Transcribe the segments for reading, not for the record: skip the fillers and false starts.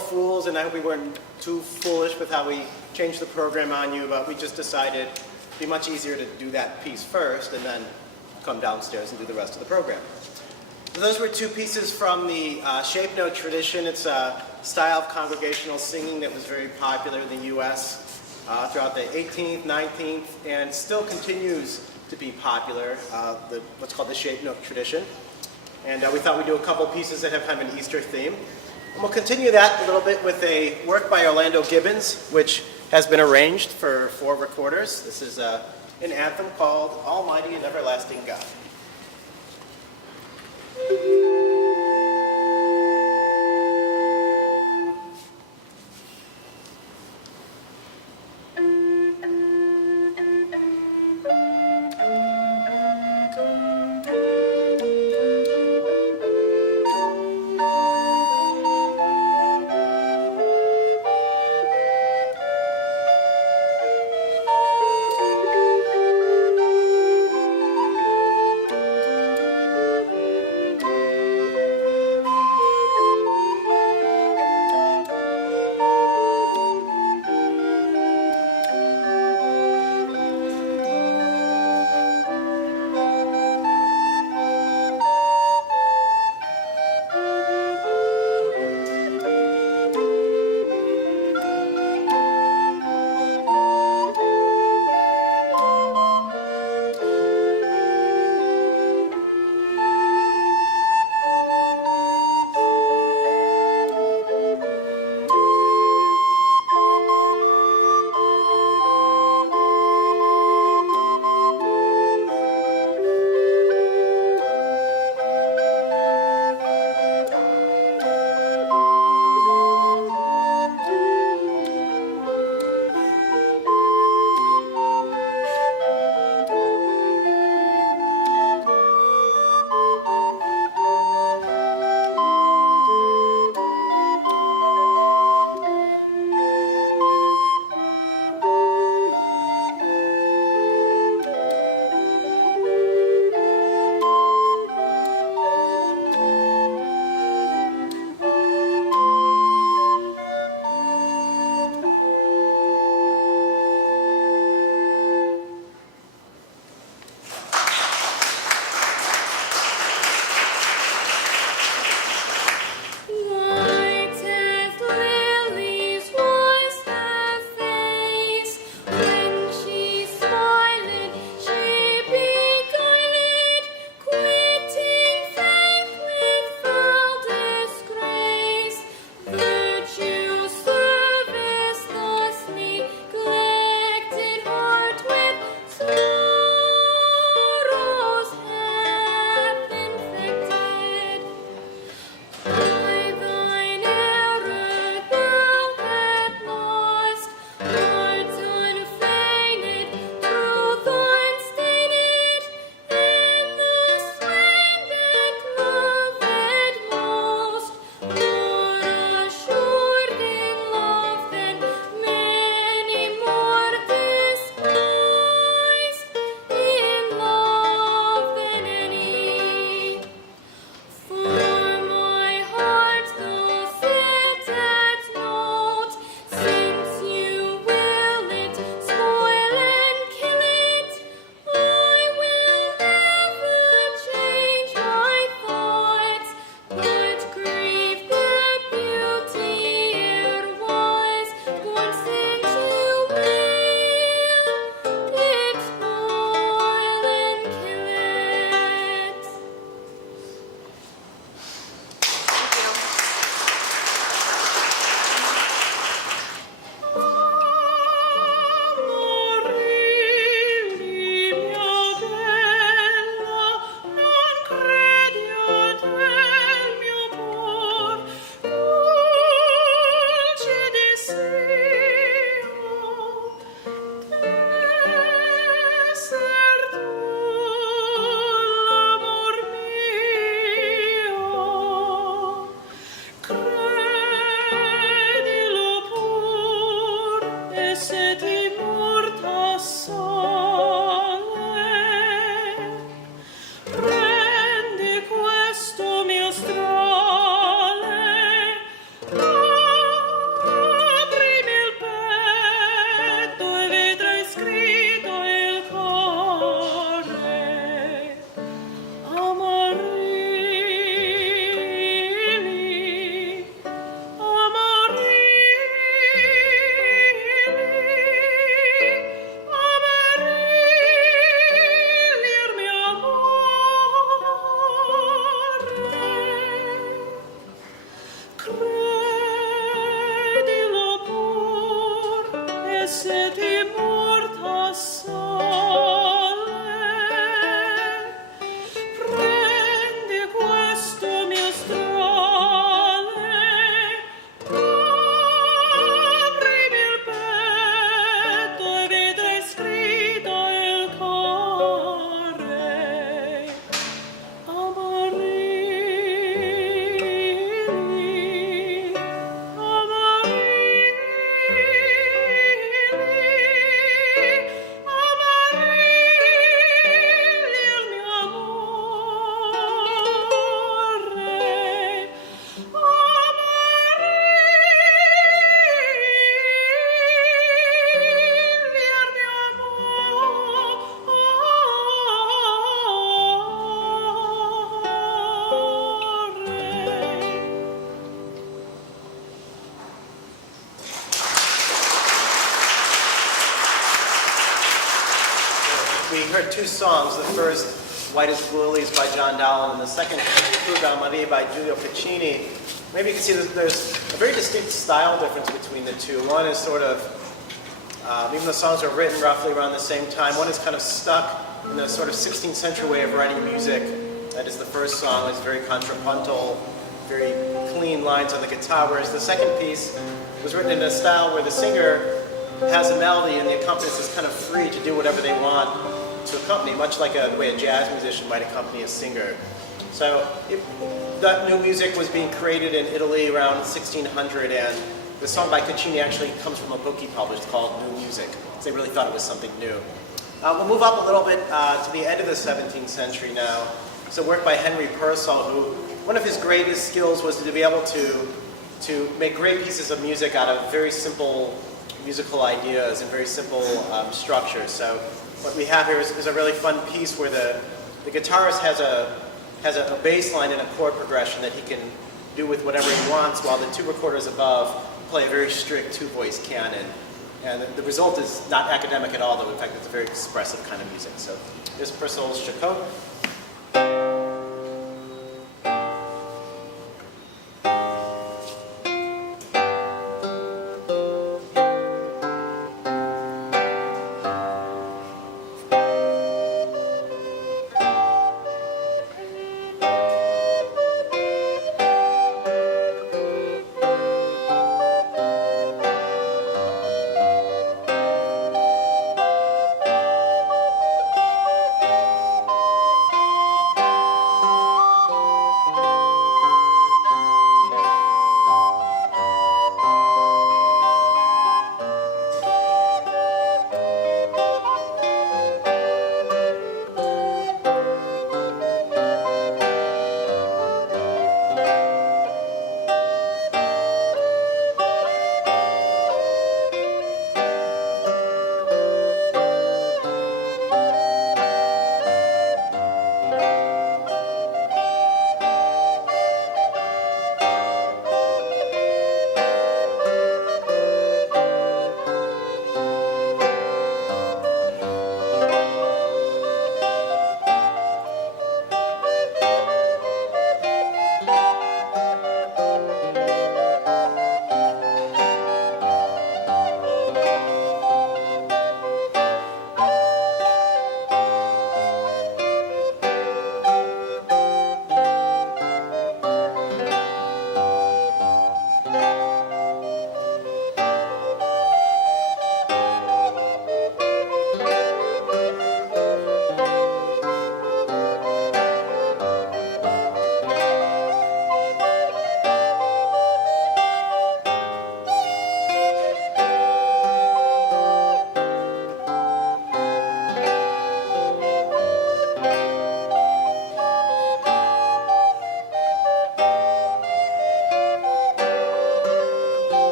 fools, and I hope we weren't too foolish with how we changed the program on you, but we just decided it'd be much easier to do that piece first and then come downstairs and do the rest of the program. So those were two pieces from the shape note tradition. It's a style of congregational singing that was very popular in the U.S. Throughout the 18th, 19th, and still continues to be popular, what's called the shape note tradition. And we thought we'd do a couple pieces that have kind of an Easter theme. And we'll continue that a little bit with a work by Orlando Gibbons, which has been arranged for 4 recorders. This is an anthem called Almighty and Everlasting God. We heard two songs. The first, White as Blue Lilies by John Dowland, and the second, Fuga Marie by Giulio Piccini. Maybe you can see that there's a very distinct style difference between the two. One is sort of, even though songs are written roughly around the same time, one is kind of stuck in the sort of 16th century way of writing music. That is, the first song is very contrapuntal, very clean lines on the guitar, whereas the second piece was written in a style where the singer has a melody and the accompanist is kind of free to do whatever they want to accompany, much like the way a jazz musician might accompany a singer. So that new music was being created in Italy around 1600, and the song by Piccini actually comes from a book he published called New Music, because they really thought it was something new. We'll move up a little bit to the end of the 17th century now. It's a work by Henry Purcell, who one of his greatest skills was to be able to make great pieces of music out of very simple musical ideas and very simple structures. So what we have here is a really fun piece where the guitarist has a bass line and a chord progression that he can do with whatever he wants, while the two recorders above play a very strict two-voice canon. And the result is not academic at all, though. In fact, it's a very expressive kind of music. So here's Purcell's Shakot.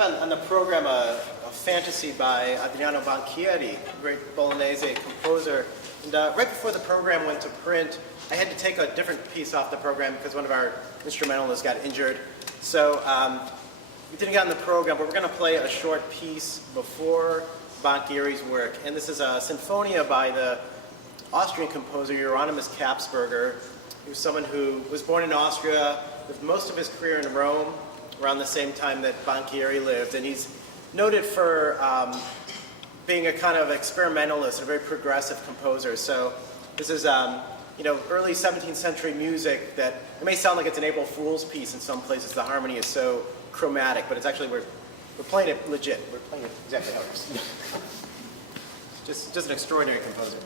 have on the program a fantasy by Adriano Banchieri, a great Bolognese composer. And right before the program went to print, I had to take a different piece off the program because one of our instrumentalists got injured. So we didn't get on the program, but we're going to play a short piece before Banchieri's work. And this is a Sinfonia by the Austrian composer Hieronymus Kapsberger. He was someone who was born in Austria, lived most of his career in Rome, around the same time that Banchieri lived. And he's noted for being a kind of experimentalist, a very progressive composer. So this is early 17th century music that it may sound like it's an April Fool's piece in some places. The harmony is so chromatic, but it's actually, we're playing it legit. We're playing it exactly how it is. just an extraordinary composer.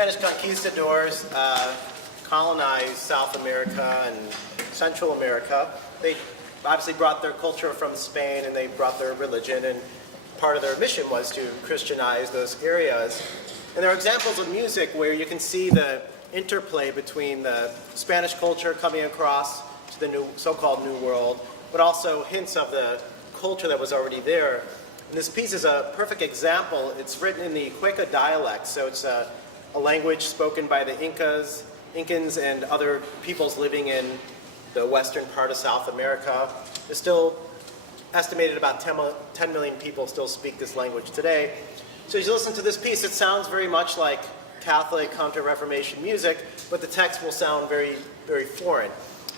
Spanish conquistadors colonized South America and Central America. They obviously brought their culture from Spain and they brought their religion, and part of their mission was to Christianize those areas. And there are examples of music where you can see the interplay between the Spanish culture coming across to the new, so-called New World, but also hints of the culture that was already there. And this piece is a perfect example. It's written in the Cueca dialect, so it's a language spoken by the Incans and other peoples living in the western part of South America. There's still estimated about 10 million people still speak this language today. So as you listen to this piece, it sounds very much like Catholic Counter-Reformation music, but the text will sound very, very foreign.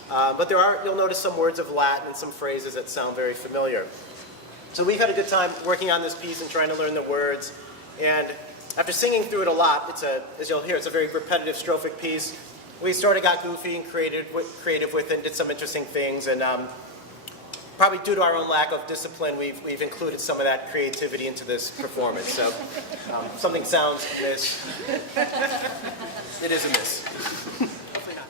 But you'll notice some words of Latin and some phrases that sound very familiar. So we've had a good time working on this piece and trying to learn the words. And after singing through it a lot, as you'll hear, it's a very repetitive strophic piece. We sort of got goofy and creative with it and did some interesting things. And probably due to our own lack of discipline, we've included some of that creativity into this performance. So something sounds amiss. It is amiss. Hopefully not.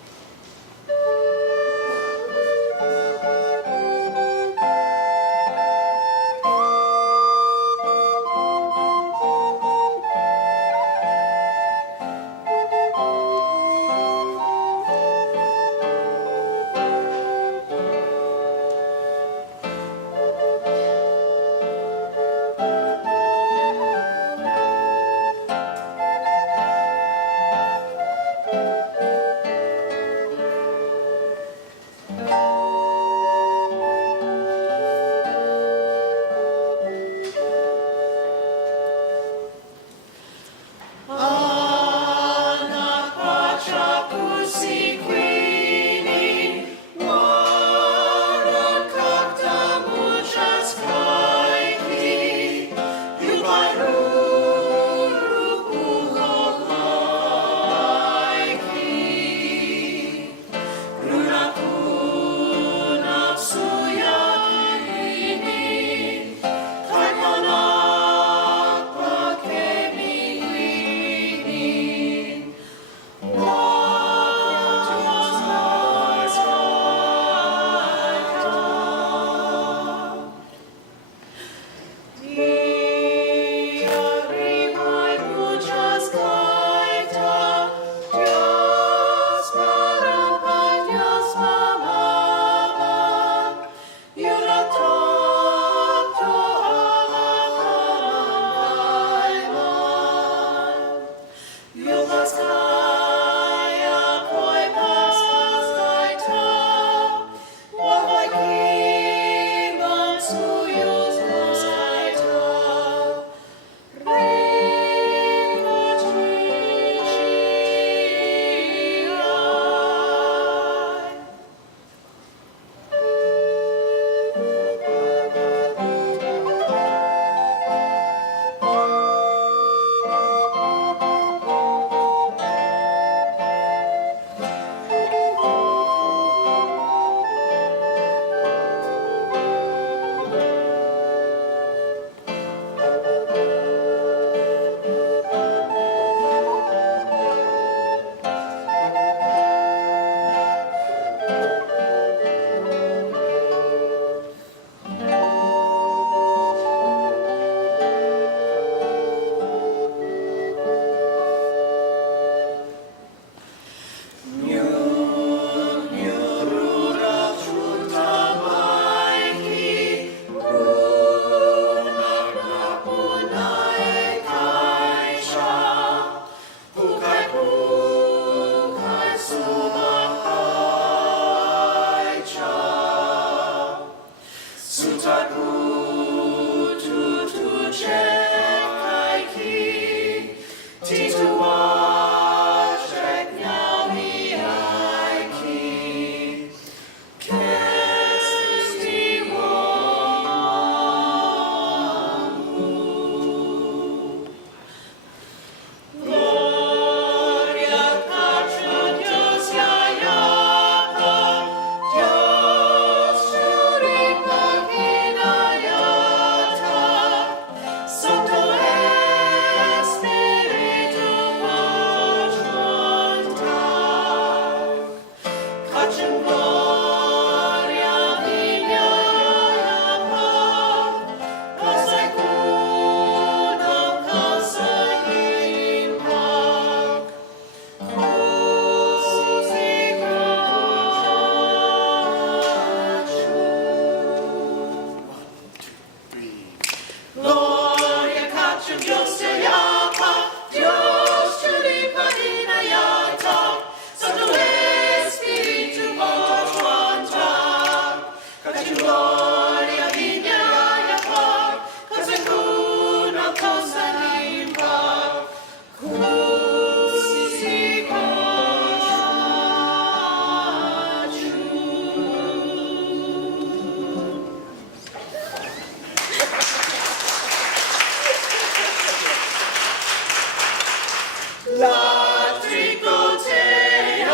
La tricotea,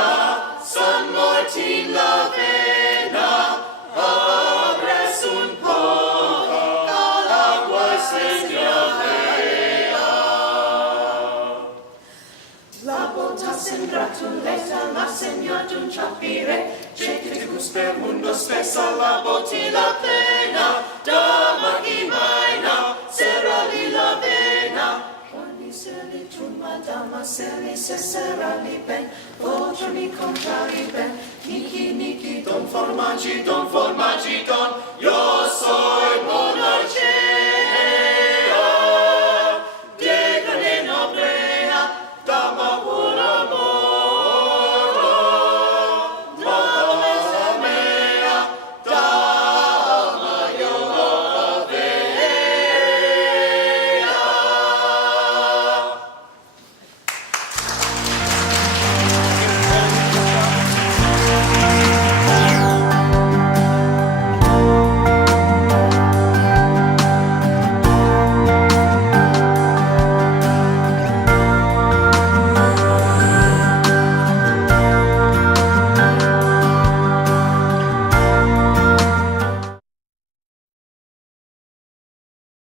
San Martin la vena, abres un poco, al agua señalea. La bontà sengratuleta, la segna d'un chapire, ceticus per mundo spessa, la boti la pena, dama imaina, serali la vena. Seli tun madama seli se serali ben, potremi comprare ben, Niki don formaggi don, io soy monarchia.